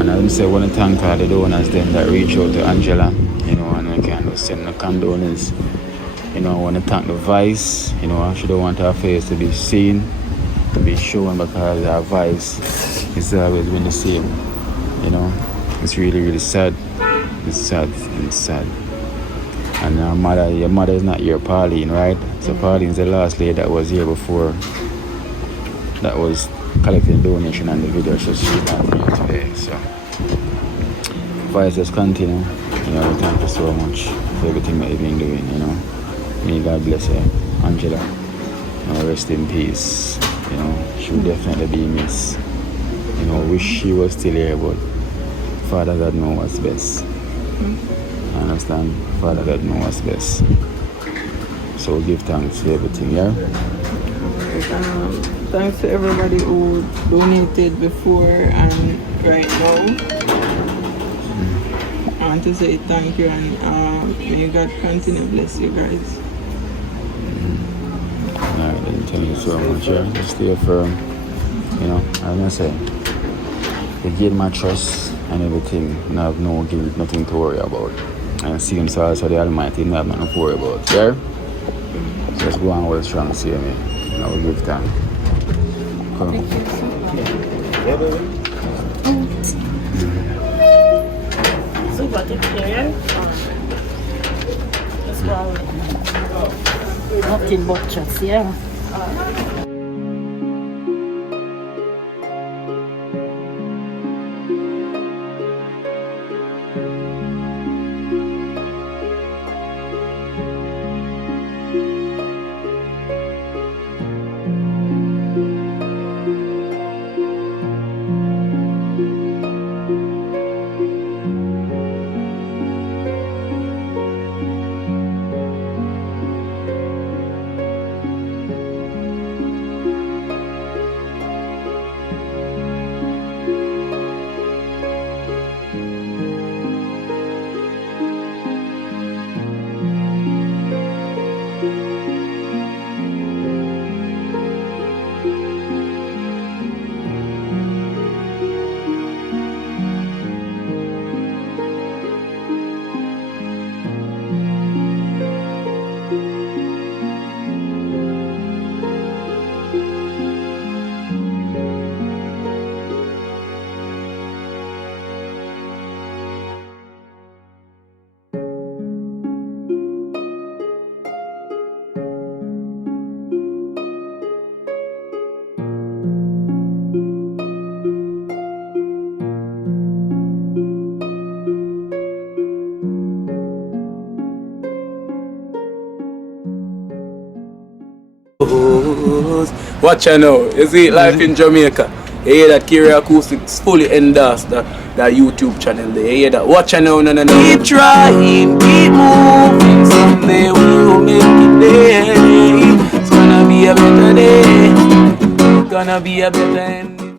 And as I say, I want to thank all the donors then that reach out to Angela, you know, and we can just send the condolence. You know, I want to thank the Vice, you know, she don't want her face to be seen, to be shown because her Vice is always been the same, you know. It's really, really sad. It's sad. It's sad. And your mother is not here, Pauline, right? So Pauline's the last lady that was here before, that was collecting donation on the video, so she's not here today. So Vice, just continue. You know, thank you so much for everything that you've been doing, you know. May God bless you, Angela. You know, rest in peace. You know, she will definitely be missed. You know, wish she was still here, but Father God knows what's best. I understand? Father God knows what's best. So give thanks for everything, yeah? Thanks to everybody who donated before and right now. I want to say thank you and may God continue to bless you guys. Alright, then thank you so much, yeah? Just stay firm. You know, as I say, they gain my trust and everything, and I have nothing to worry about. And see him so also the Almighty, and I have nothing to worry about, yeah? Just go on well strong, see me. Now we give time. Come. Super, take care. Let's go. Nothing but just, yeah. Watch out now. You see life in Jamaica. You hear that Kiro Acoustics fully endorsed that YouTube channel there. You hear that? Watch out now, no. Keep trying, keep moving. Someday we will make it there. It's gonna be a better day. It's gonna be a better end.